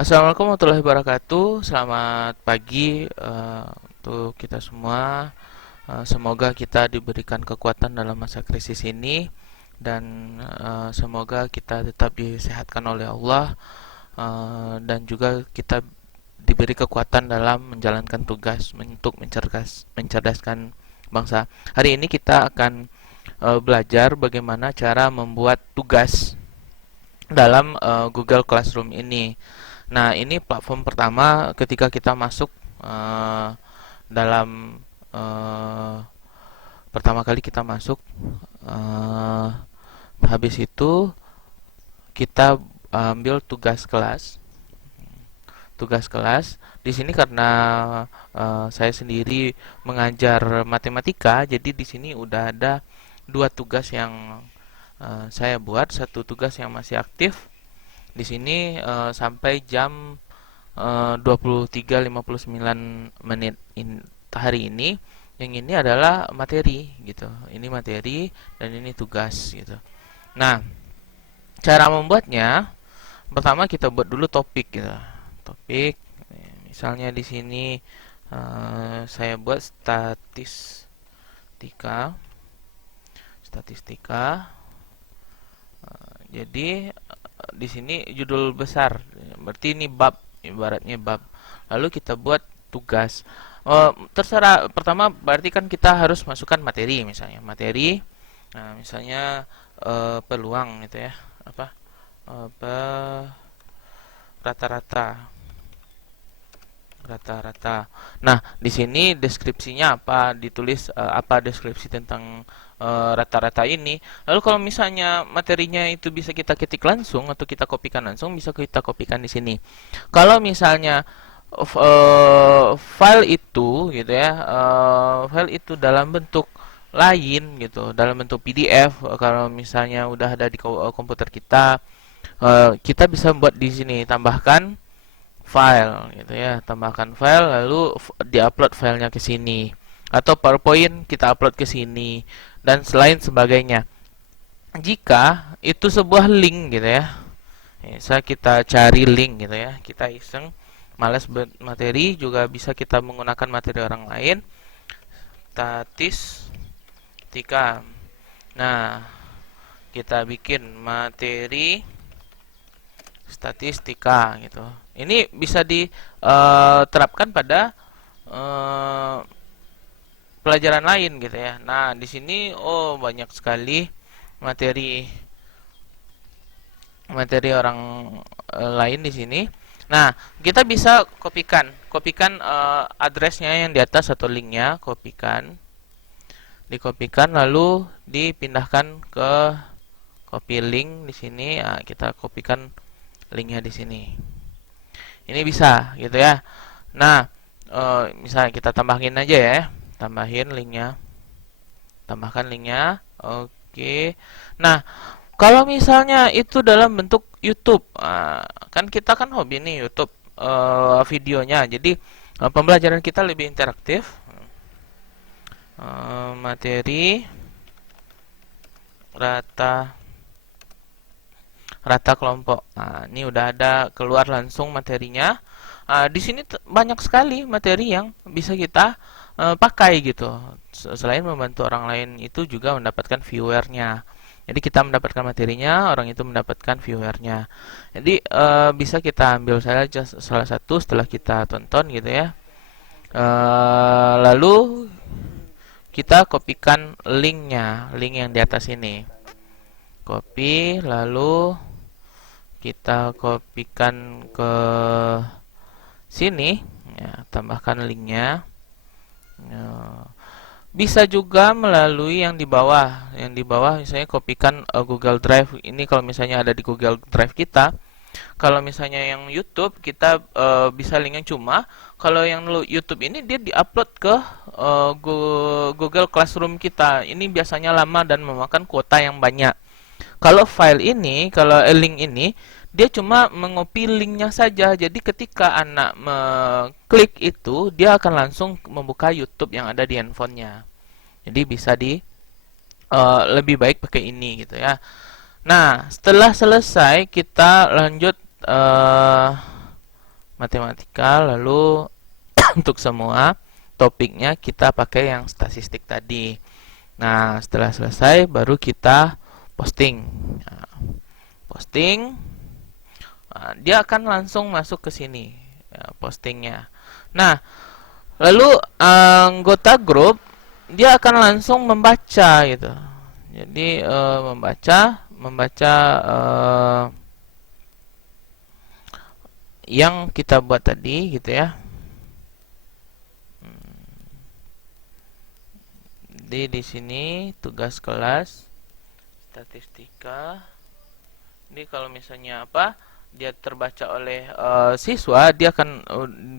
Assalamualaikum warahmatullahi wabarakatuh. Selamat pagi untuk kita semua. Semoga kita diberikan kekuatan dalam masa krisis ini dan semoga kita tetap disehatkan oleh Allah, dan juga kita diberi kekuatan dalam menjalankan tugas untuk mencerdaskan bangsa. Hari ini kita akan belajar bagaimana cara membuat tugas dalam Google Classroom ini. Nah, ini platform pertama ketika kita masuk dalam pertama kali kita masuk. eh, Habis itu kita ambil tugas kelas. Tugas kelas di sini karena saya sendiri mengajar matematika, jadi di sini udah ada dua tugas yang saya buat. Satu tugas yang masih aktif di sini sampai jam 23.59 menit hari ini. Yang ini adalah materi gitu. Ini materi dan ini tugas gitu. Nah, cara membuatnya pertama kita buat dulu topik gitu. Topik misalnya di sini saya buat statistika. Jadi di sini judul besar, berarti ini bab, ibaratnya bab. Lalu kita buat tugas. Terserah. Pertama berarti kan kita harus masukkan materi, misalnya materi. Nah, misalnya peluang gitu ya, apa, rata-rata, rata-rata. Nah, di sini deskripsinya apa, ditulis apa deskripsi tentang rata-rata ini. Lalu kalau misalnya materinya itu bisa kita ketik langsung atau kita kopikan langsung, bisa kita kopikan di sini. Kalau misalnya file itu gitu ya, file itu dalam bentuk lain gitu, dalam bentuk PDF. Kalau misalnya udah ada di komputer kita, kita bisa buat di sini tambahkan file gitu ya, tambahkan file lalu diupload filenya ke sini, atau PowerPoint kita upload ke sini dan selain sebagainya. Jika itu sebuah link gitu ya, bisa kita cari link gitu ya, kita iseng malas buat materi, juga bisa kita menggunakan materi orang lain. Statistika. Nah, kita bikin materi statistika gitu. Ini bisa diterapkan pada eh, pelajaran lain gitu ya. Nah, di sini banyak sekali materi materi orang lain di sini. Nah, kita bisa kopikan addressnya yang di atas atau linknya, dikopikan lalu dipindahkan ke copy link di sini. Nah, kita kopikan linknya di sini. Ini bisa gitu ya. Nah, misalnya kita tambahin aja ya, tambahin linknya, tambahkan linknya. Oke. Nah, kalau misalnya itu dalam bentuk YouTube, kan kita kan hobi nih YouTube videonya, jadi pembelajaran kita lebih interaktif. Materi rata rata kelompok. Nah, ini udah ada keluar langsung materinya. Di sini banyak sekali materi yang bisa kita pakai gitu. Selain membantu orang lain, itu juga mendapatkan viewernya. Jadi kita mendapatkan materinya, orang itu mendapatkan viewernya. Jadi bisa kita ambil saja salah satu setelah kita tonton gitu ya. Lalu kita kopikan linknya, link yang di atas ini. Copy, lalu kita kopikan ke sini ya, tambahkan linknya. Ya, bisa juga melalui yang di bawah. Yang di bawah misalnya kopikan Google Drive. Ini kalau misalnya ada di Google Drive kita. Kalau misalnya yang YouTube kita bisa linknya cuma. Kalau yang YouTube ini dia diupload ke Google Classroom kita. Ini biasanya lama dan memakan kuota yang banyak. Kalau file ini, kalau link ini, dia cuma mengopi linknya saja. Jadi ketika anak mengklik itu, dia akan langsung membuka YouTube yang ada di handphonenya. Jadi bisa lebih baik pakai ini gitu ya. Nah, setelah selesai kita lanjut. matematika, lalu untuk semua topiknya kita pakai yang statistik tadi. Nah, setelah selesai baru kita posting. Nah, posting, dia akan langsung masuk ke sini ya, postingnya. Nah, lalu anggota grup dia akan langsung membaca gitu. Jadi membaca yang kita buat tadi gitu ya. Di sini tugas kelas statistika. Ini kalau misalnya apa? Dia terbaca oleh siswa, dia akan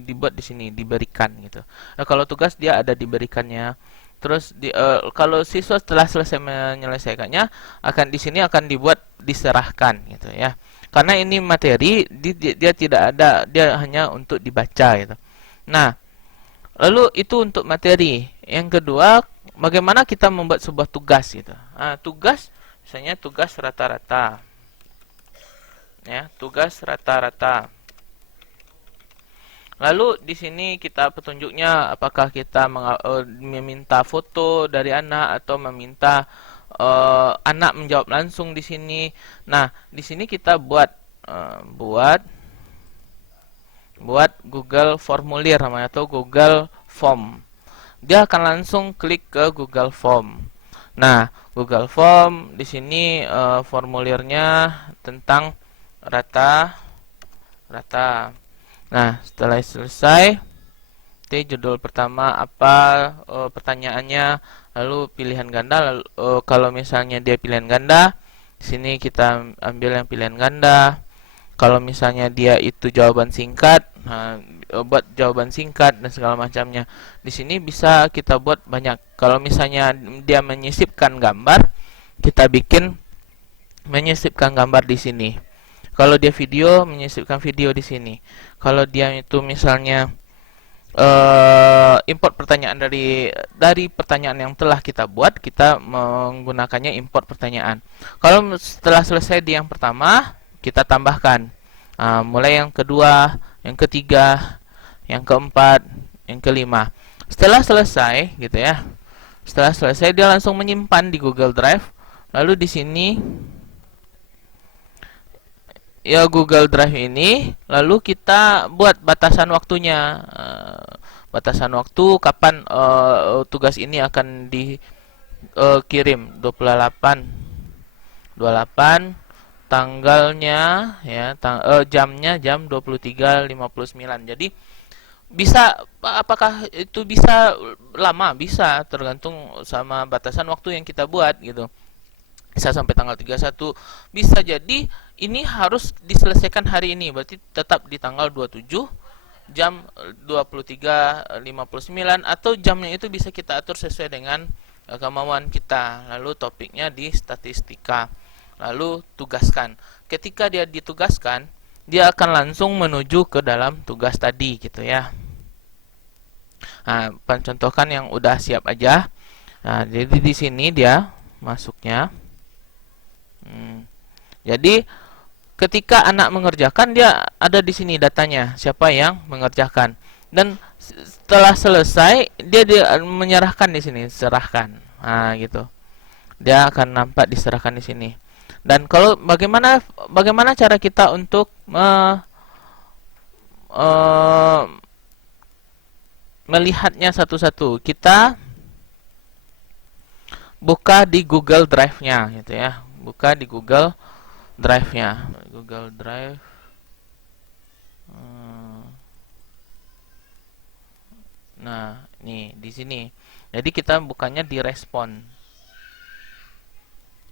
dibuat di sini, diberikan gitu. Nah, kalau tugas dia ada diberikannya. Terus kalau siswa setelah selesai menyelesaikannya, akan di sini akan dibuat diserahkan gitu ya. Karena ini materi, dia tidak ada, dia hanya untuk dibaca gitu. Nah, lalu itu untuk materi. Yang kedua, bagaimana kita membuat sebuah tugas gitu. Nah, tugas misalnya tugas rata-rata. Ya, tugas rata-rata. Lalu di sini kita petunjuknya apakah kita meminta foto dari anak atau meminta anak menjawab langsung di sini. Nah, di sini kita buat Google Formulir namanya atau Google Form. Dia akan langsung klik ke Google Form. Nah, Google Form di sini formulirnya tentang rata. Nah, setelah selesai, judul pertama apa, pertanyaannya, lalu pilihan ganda. Lalu kalau misalnya dia pilihan ganda, di sini kita ambil yang pilihan ganda. Kalau misalnya dia itu jawaban singkat, nah, buat jawaban singkat dan segala macamnya. Di sini bisa kita buat banyak. Kalau misalnya dia menyisipkan gambar, kita bikin menyisipkan gambar di sini. Kalau dia video, menyisipkan video di sini. Kalau dia itu misalnya import pertanyaan dari pertanyaan yang telah kita buat, kita menggunakannya import pertanyaan. Kalau setelah selesai di yang pertama, kita tambahkan mulai yang kedua, yang ketiga, yang keempat, yang kelima. Setelah selesai gitu ya. Setelah selesai dia langsung menyimpan di Google Drive. Lalu di sini ya Google Drive ini, lalu kita buat batasan waktunya. Batasan waktu kapan tugas ini akan dikirim 28 tanggalnya ya, jamnya jam 23.59. Jadi bisa, apakah itu bisa lama? Bisa, tergantung sama batasan waktu yang kita buat gitu. Bisa sampai tanggal 31, bisa jadi ini harus diselesaikan hari ini, berarti tetap di tanggal 27 jam 23.59, atau jamnya itu bisa kita atur sesuai dengan kemauan kita. Lalu topiknya di statistika, lalu tugaskan. Ketika dia ditugaskan, dia akan langsung menuju ke dalam tugas tadi gitu ya. Nah, pencontohkan yang udah siap aja. Nah, jadi di sini dia masuknya. Jadi ketika anak mengerjakan, dia ada di sini datanya siapa yang mengerjakan, dan setelah selesai dia menyerahkan di sini, serahkan. Nah, gitu. Dia akan nampak diserahkan di sini. Dan kalau bagaimana cara kita untuk melihatnya satu-satu? Kita buka di Google Drive-nya gitu ya. Buka di Google Drive-nya. Google Drive. Nah, nih di sini. Jadi kita bukanya di respon.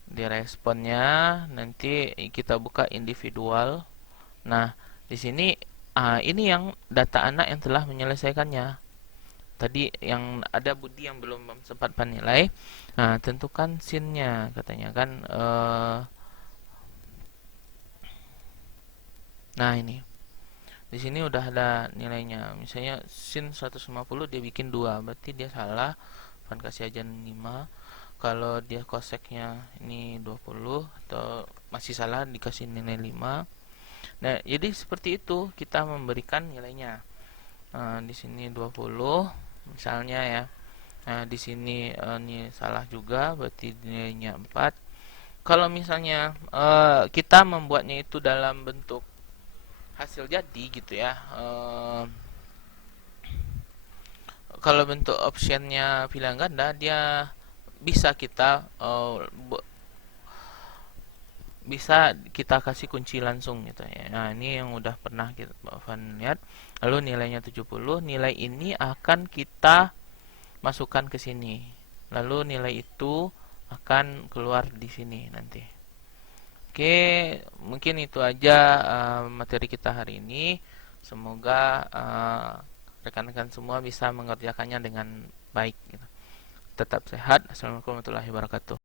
Di responnya nanti kita buka individual. Nah, di sini ini yang data anak yang telah menyelesaikannya. Tadi yang ada Budi yang belum sempat menilai. Nah, tentukan scene-nya katanya kan. Nah, ini. Di sini udah ada nilainya. Misalnya scene 150 dia bikin 2, berarti dia salah. Van kasih aja 5. Kalau dia koseknya ini 20 atau masih salah, dikasih nilai 5. Nah, jadi seperti itu kita memberikan nilainya. Di sini 20 misalnya ya. Nah, di sini ini salah juga, berarti nilainya 4. Kalau misalnya kita membuatnya itu dalam bentuk hasil jadi gitu ya. Kalau bentuk optionnya pilihan ganda, dia bisa kita bisa kita kasih kunci langsung gitu ya. Nah, ini yang udah pernah kita lihat. Lalu nilainya 70, nilai ini akan kita masukkan ke sini. Lalu nilai itu akan keluar di sini nanti. Oke, mungkin itu aja materi kita hari ini. Semoga rekan-rekan semua bisa mengerjakannya dengan baik gitu. Tetap sehat. Assalamualaikum warahmatullahi wabarakatuh.